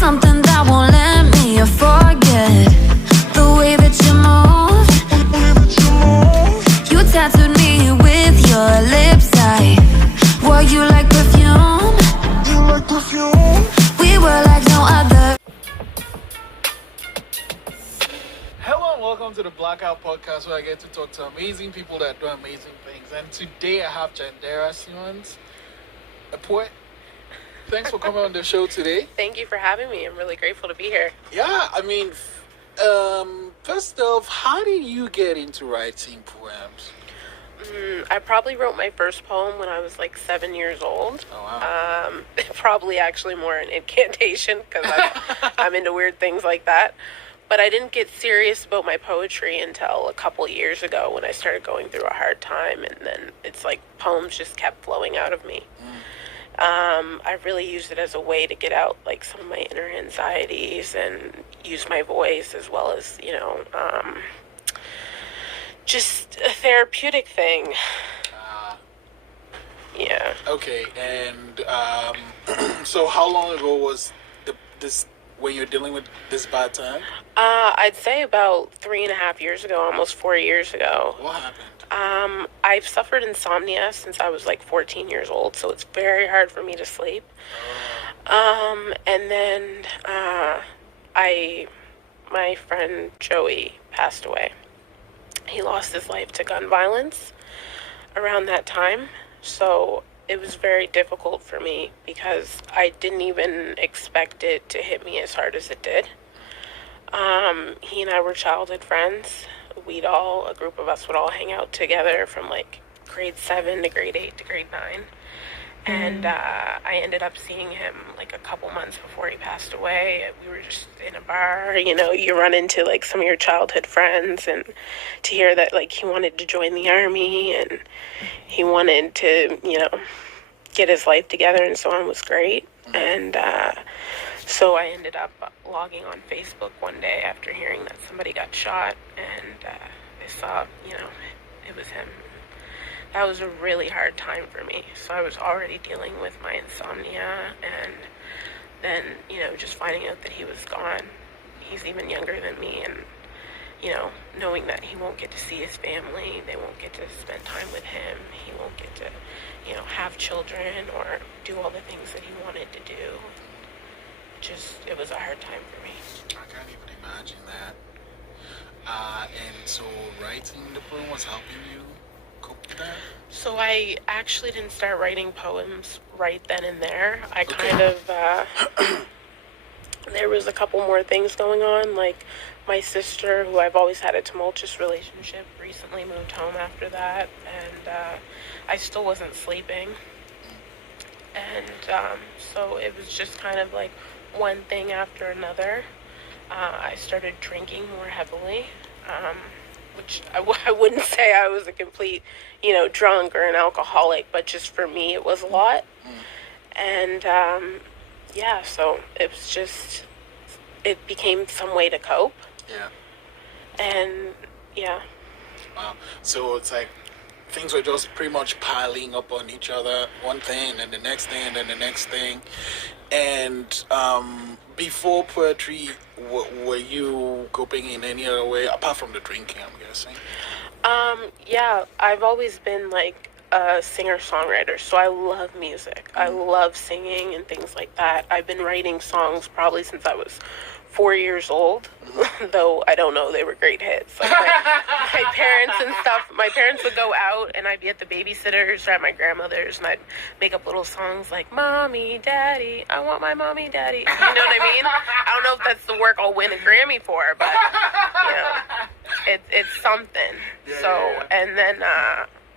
something that won't let me forget the way that you move. You tattooed me with your lips. Were you like perfume? We were like no other. Hello and welcome to the Blackout Podcast, where I get to talk to amazing people that do amazing things. And today I have Shellissasimmonds, a poet. Thanks for coming on the show today. Thank you for having me. I'm really grateful to be here. Yeah, I mean, first off, how did you get into writing poems? I probably wrote my first poem when I was like 7 years old. Oh, wow. Probably actually more an incantation because I'm into weird things like that. But I didn't get serious about my poetry until a couple years ago when I started going through a hard time. And then it's like poems just kept flowing out of me. I really used it as a way to get out like some of my inner anxieties and use my voice as well as, just a therapeutic thing. Yeah. Okay, and so how long ago was this when you're dealing with this bad time? I'd say about 3.5 years ago, almost 4 years ago. What happened? I've suffered insomnia since I was like 14 years old, so it's very hard for me to sleep. And then my friend Joey passed away. He lost his life to gun violence around that time, so it was very difficult for me because I didn't even expect it to hit me as hard as it did. He and I were childhood friends. A group of us would all hang out together from like grade 7 to grade 8 to grade 9. And I ended up seeing him like a couple months before he passed away. We were just in a bar, you run into like some of your childhood friends, and to hear that like he wanted to join the army and he wanted to, get his life together and so on was great. And so I ended up logging on Facebook one day after hearing that somebody got shot, and I saw, it was him. That was a really hard time for me. So I was already dealing with my insomnia, and then, just finding out that he was gone. He's even younger than me, and, knowing that he won't get to see his family, they won't get to spend time with him, he won't get to, have children or do all the things that he wanted to do. It was a hard time for me. I can't even imagine that. And so writing the poem was helping you cope with that? So I actually didn't start writing poems right then and there. I kind of, there was a couple more things going on, like my sister, who I've always had a tumultuous relationship, recently moved home after that, and I still wasn't sleeping. And so it was just kind of like one thing after another. I started drinking more heavily, which I wouldn't say I was a complete, drunk or an alcoholic, but just for me it was a lot. And so it was just, it became some way to cope. Yeah. And yeah. Wow. So it's like things were just pretty much piling up on each other, one thing and the next thing and then the next thing. And before poetry, were you coping in any other way apart from the drinking, I'm guessing? Yeah, I've always been like a singer-songwriter, so I love music. I love singing and things like that. I've been writing songs probably since I was 4 years old, though I don't know, they were great hits. Like my parents and stuff, my parents would go out and I'd be at the babysitters or at my grandmother's and I'd make up little songs like, Mommy, Daddy, I want my mommy, Daddy. You know what I mean? I don't know if that's the work I'll win a Grammy for, but, it's something. And then,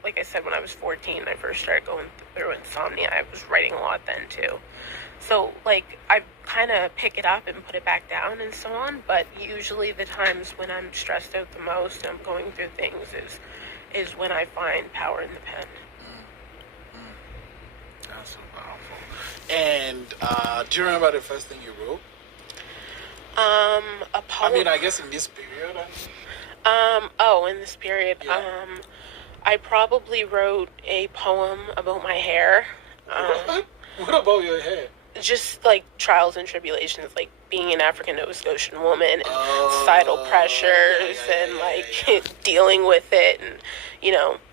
like I said, when I was 14, I first started going through insomnia. I was writing a lot then, too. So, like, I kind of pick it up and put it back down and so on, but usually the times when I'm stressed out the most and I'm going through things is when I find power in the pen. That's so powerful. And do you remember the first thing you wrote? A poem. I mean, I guess in this period. In this period. Yeah. I probably wrote a poem about my hair. What about your hair? just like trials and tribulations, like being an African Nova Scotian woman and societal pressures and like dealing with it, and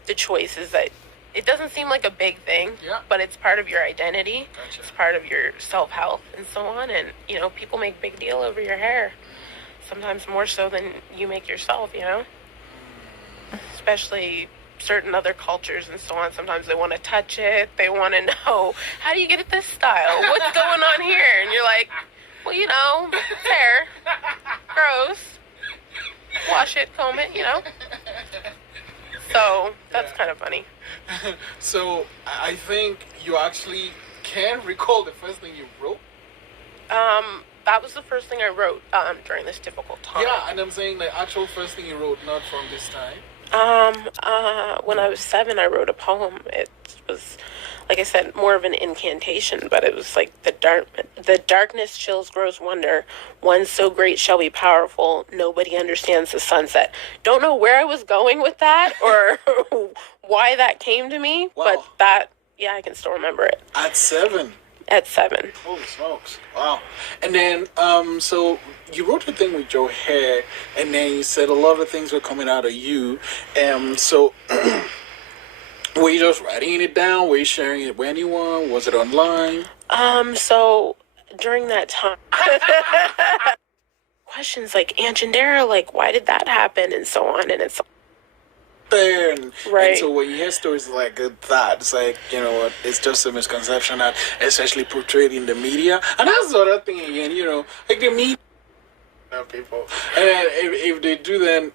the choices that it doesn't seem like a big thing, but it's part of your identity. Gotcha. It's part of your self-health and so on. And people make big deal over your hair, sometimes more so than you make yourself. Especially certain other cultures and so on. Sometimes they want to touch it. They want to know, how do you get it this style? What's going on here? And you're like, well, it's hair. Gross. Wash it, comb it, So that's kind of funny. So I think you actually can recall the first thing you wrote. That was the first thing I wrote during this difficult time. Yeah, and I'm saying the actual first thing you wrote, not from this time. When I was 7, I wrote a poem. It was, like I said, more of an incantation, but it was like the darkness chills grows wonder. One so great shall be powerful. Nobody understands the sunset. Don't know where I was going with that or why that came to me, but I can still remember it. At 7. At 7. Holy smokes. Wow. And then, so you wrote the thing with your hair, and then you said a lot of things were coming out of you. So were you just writing it down? Were you sharing it with anyone? Was it online? So during that time, questions like, Aunt Jandera, like, why did that happen? And so on. And it's there. And right. So when you hear stories like that, it's like, it's just a misconception that especially portrayed in the media. And that's the other thing again, like the media people. And then if they do, then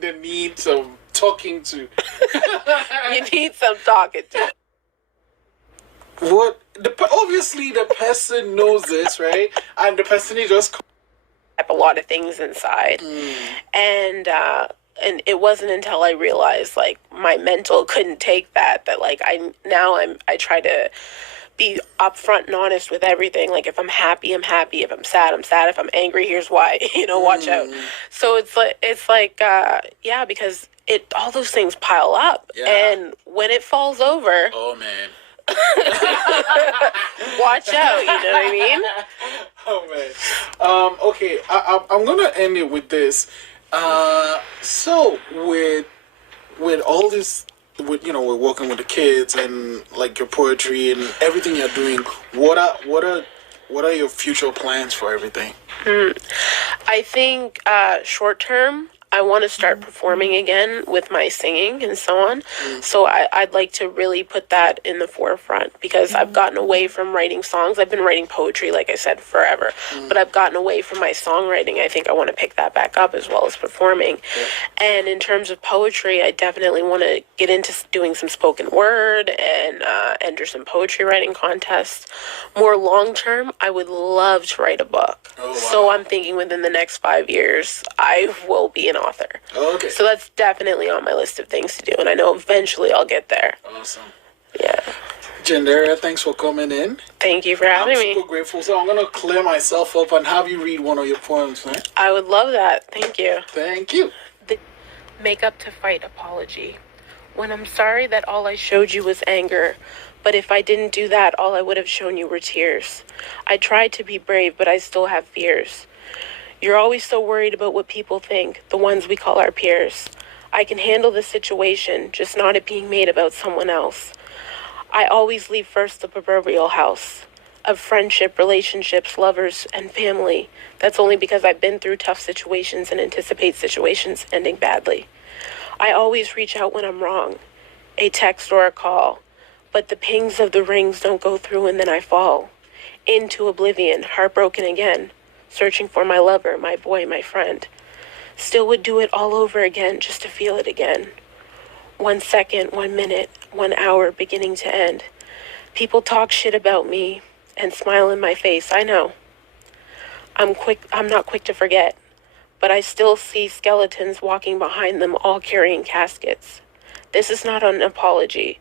they need some talking to. You need some talking to. Obviously the person knows this, right? And the person is just a lot of things inside. And it wasn't until I realized like my mental couldn't take that like I try to be upfront and honest with everything. Like if I'm happy, I'm happy. If I'm sad, I'm sad. If I'm angry, here's why. Watch out. So it's like because all those things pile up, and when it falls over, oh man. Watch out, you know what I mean? Oh man. Okay, I'm gonna end it with this. So with all this, we're working with the kids and like your poetry and everything you're doing. What are your future plans for everything? I think short term, I want to start performing again with my singing and so on. So I'd like to really put that in the forefront because I've gotten away from writing songs. I've been writing poetry, like I said, forever. But I've gotten away from my songwriting. I think I want to pick that back up as well as performing. And in terms of poetry, I definitely want to get into doing some spoken word and enter some poetry writing contests. More long term, I would love to write a book. Oh, wow. So I'm thinking within the next 5 years, I will be an author. Okay. So that's definitely on my list of things to do, and I know eventually I'll get there. Awesome. Yeah. Jandera, thanks for coming in. Thank you for having me. I'm super grateful. So I'm going to clear myself up and have you read one of your poems, man. I would love that. Thank you. Thank you. The make up to fight apology. When I'm sorry that all I showed you was anger, but if I didn't do that, all I would have shown you were tears. I tried to be brave, but I still have fears. You're always so worried about what people think, the ones we call our peers. I can handle the situation, just not it being made about someone else. I always leave first the proverbial house of friendship, relationships, lovers, and family. That's only because I've been through tough situations and anticipate situations ending badly. I always reach out when I'm wrong, a text or a call, but the pings of the rings don't go through and then I fall into oblivion, heartbroken again. Searching for my lover, my boy, my friend. Still would do it all over again just to feel it again. 1 second, 1 minute, 1 hour, beginning to end. People talk shit about me and smile in my face, I know. I'm not quick to forget, but I still see skeletons walking behind them, all carrying caskets. This is not an apology.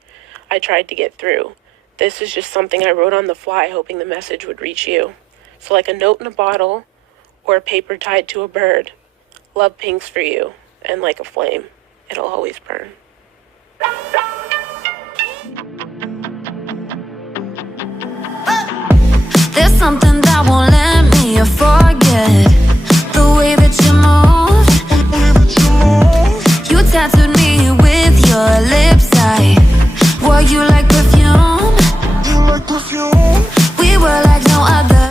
I tried to get through. This is just something I wrote on the fly, hoping the message would reach you. So like a note in a bottle or a paper tied to a bird, love pings for you, and like a flame, it'll always burn. something that won't let me afford